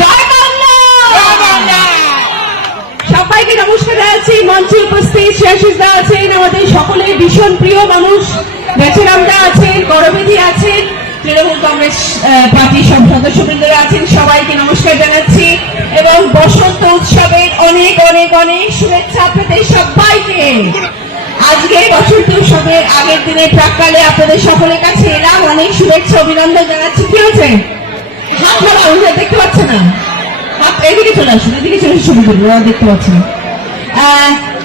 জয় বাংলা! সবাইকে নমস্কার জানাচ্ছি মঞ্চে উপস্থিত শেষিসদা আছেন আমাদের সকলের ভীষণ প্রিয় মানুষ। বেচারামরা আছেন করবেদি আছেন তৃণমূল কংগ্রেস পার্টির সব সদস্যবৃন্দরা আছেন সবাইকে নমস্কার জানাচ্ছি। এবং বসন্ত উৎসবের অনেক অনেক অনেক শুভেচ্ছা আপনাদের সবাইকে। আজকে বসন্ত উৎসবের আগের দিনে প্রাককালে আপনাদের সকলের কাছে এলাম। অনেক শুভেচ্ছা অভিনন্দন জানাচ্ছি। কি হয়েছে? হাত ধরা ওরা দেখতে পাচ্ছে না? হাত এদিকে চলে আসুন, এদিকে চলে আসুন ছবি তুলবো ওরা দেখতে পাচ্ছে না।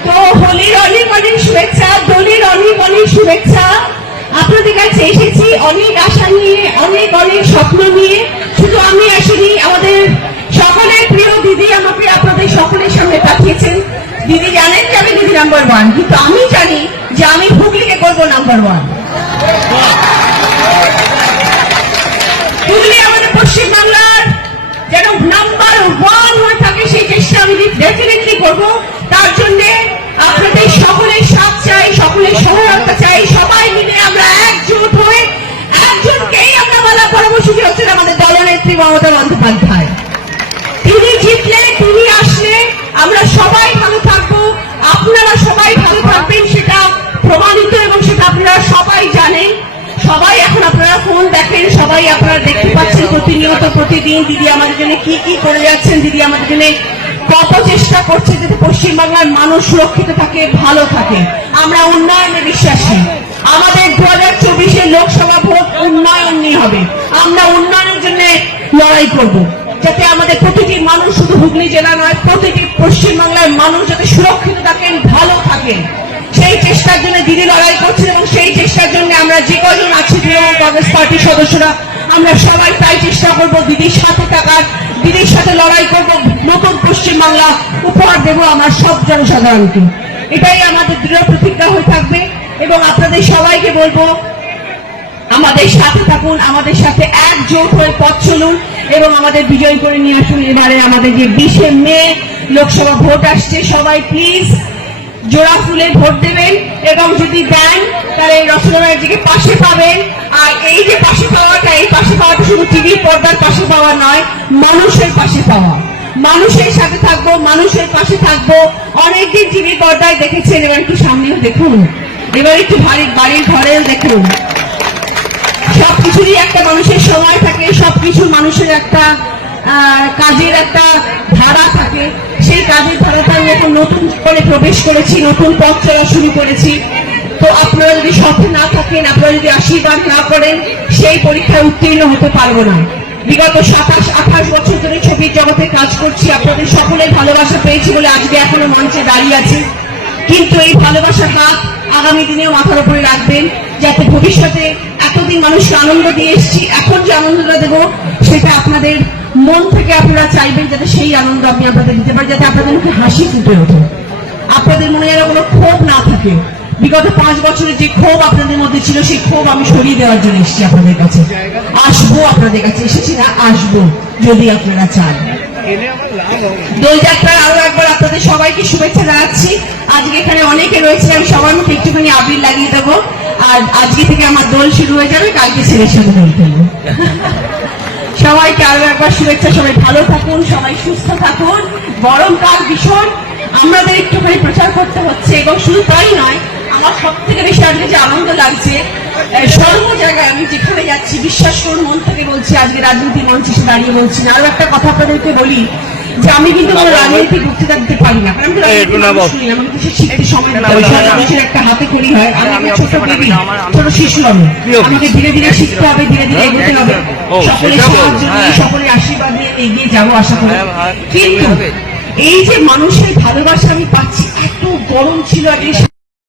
তো হোলির অনেক অনেক শুভেচ্ছা, দোলের অনেক অনেক শুভেচ্ছা। আপনাদের কাছে এসেছি অনেক আশা নিয়ে, অনেক অনেক স্বপ্ন নিয়ে। শুধু আমি আসিনি, আমাদের সকলের প্রিয় দিদি আমাকে আপনাদের সকলের সামনে পাঠিয়েছেন। দিদি জানেন যে আমি দিদি নাম্বার ওয়ান কিন্তু আমি জানি যে আমি হুগলিকে করব নাম্বার ওয়ান বলা হচ্ছেন আমাদের দলনেত্রী মমতা বন্দ্যোপাধ্যায়। তিনি জিতলে, তিনি আসলে আমরা সবাই ভালো থাকব। আপনারা সবাই ভালো থাকবেন, সেটা প্রমাণিত এবং সেটা আপনারা সবাই জানেন। সবাই এখন আপনারা ফোন দেখেন, সবাই আপনারা দেখতে পাচ্ছেন প্রতিনিয়ত, প্রতিদিন দিদি আমাদের জন্য কি কি করে যাচ্ছেন, দিদি আমাদের জন্য কত চেষ্টা করছে যাতে পশ্চিমবাংলার মানুষ সুরক্ষিত থাকে, ভালো থাকে। আমরা উন্নয়নে বিশ্বাসী। আমাদের দু হাজার চব্বিশের লোকসভা ভোট উন্নয়ন নিয়ে হবে। আমরা উন্নয়নের জন্য লড়াই করব। যাতে আমাদের প্রতিটি মানুষ শুধু হুগলি জেলা নয়, প্রতিটি পশ্চিমবাংলার মানুষ যাতে সুরক্ষিত থাকেন, ভালো থাকেন। সেই চেষ্টার জন্য দিদি লড়াই করছেন এবং সেই চেষ্টার জন্য আমরা যে কজন আছি তৃণমূল কংগ্রেস পার্টির সদস্যরা, আমরা সবাই তাই চেষ্টা করব দিদির সাথে থাকার, দিদির সাথে লড়াই করব। নতুন পশ্চিমবাংলা উপহার দেব আমার সব জনসাধারণকে। এটাই আমাদের দৃঢ় প্রতিজ্ঞা হয়ে থাকবে এবং আপনাদের সবাইকে বলব, আমাদের সাথে থাকুন, আমাদের সাথে একজোট হয়ে পথ চলুন এবং আমাদের বিজয় করে নিয়ে আসুন। এবারে আমাদের যে বিশে মে লোকসভা ভোট আসছে, সবাই প্লিজ জোড়া ফুলে ভোট দেবেন এবং যদি দেন, তাহলে রচনা ব্যানার্জিকে পাশে পাবেন। আর এই যে পাশে পাওয়াটা, এই পাশে পাওয়াটা শুধু টিভির পর্দার পাশে পাওয়া নয়, মানুষের পাশে পাওয়া। মানুষের সাথে থাকব, মানুষের পাশে থাকব। অনেকদিন টিভির পর্দায় দেখেছেন, এবার একটু সামনেও দেখুন। এবার একটু বাড়ির বাড়ির ঘরেও দেখুন। সবকিছুরই একটা মানুষের সময় থাকে, সবকিছু মানুষের একটা কাজের একটা ধারা থাকে। সেই কাজের ধারাটা আমি এখন নতুন করে প্রবেশ করেছি, নতুন পথ চলা শুরু করেছি। তো আপনারা যদি সাথে না থাকেন, আপনারা যদি আশীর্বাদ না করেন, সেই পরীক্ষায় উত্তীর্ণ হতে পারব না। বিগত সাতাশ, আঠাশ বছর ধরে ছবির জগতে কাজ করছি। আপনাদের সকলের ভালোবাসা পেয়েছি বলে আজকে এখনও মঞ্চে দাঁড়িয়ে আছি। কিন্তু এই ভালোবাসার হাত আগামী দিনেও মাথার উপরে রাখবেন, যাতে ভবিষ্যতে এতদিন মানুষকে আনন্দ দিয়ে এসেছি, এখন যে আনন্দটা দেবো, সেটা আপনাদের মন থেকে আপনারা চাইবেন যাতে সেই আনন্দ আমি আপনাদের দিতে পারি যাতে আপনাদের মুখে হাসি ফুটে ওঠে। আপনাদের মনে যেন কোনো ক্ষোভ না থাকে। বিগত পাঁচ বছরের যে ক্ষোভ আপনাদের মধ্যে ছিল, সেই ক্ষোভ আমি সরিয়ে দেওয়ার জন্য এসেছি আপনাদের কাছে। আসব আপনাদের কাছে, এসেছি না, আসব, যদি আপনারা চান। দোলযাত্রার আরও একবার আপনাদের সবাইকে শুভেচ্ছা জানাচ্ছি। আজকে এখানে অনেকে রয়েছে আমি সবার একটুখানি আবির লাগিয়ে দেবো। আর আজকে থেকে আমার দোল শুরু হয়ে যাবে, কালকে ছেলের সাথে দোল খেলব। সবাইকে আরও একবার শুভেচ্ছা, সবাই ভালো থাকুন, সবাই সুস্থ থাকুন। গরমকাল ভীষণ। আমাদের একটুখানি প্রচার করতে হচ্ছে, এবং শুধু তাই নয় আমার সব থেকে বেশি আজকে যে আনন্দ লাগছে সর্ব জায়গায় আমি যেখানে যাচ্ছি বিশ্বাস করুন মন থেকে বলছি আজকে রাজনীতি মঞ্চে এসে দাঁড়িয়ে বলছি না। আরও একটা কথা আপনাদেরকে বলি যে আমি কিন্তু কোনো রাজনীতি বক্তৃতা দিতে পারি না। কারণ আমি শিখতে সময় হয়। মানুষের একটা হাতে খড়ি হয়। আমি ছোট বেবি ছোট শিশু আমি আমাকে ধীরে ধীরে শিখতে হবে ধীরে ধীরে হ্যাঁ, এগোতে হবে। সকলের সাহায্য নিয়ে হ্যাঁ। সকলের আশীর্বাদ নিয়ে এগিয়ে যাব আশা করি। হ্যাঁ, হ্যাঁ, কিন্তু এই যে মানুষের ভালোবাসা আমি পাচ্ছি এত গরম ছিল আগে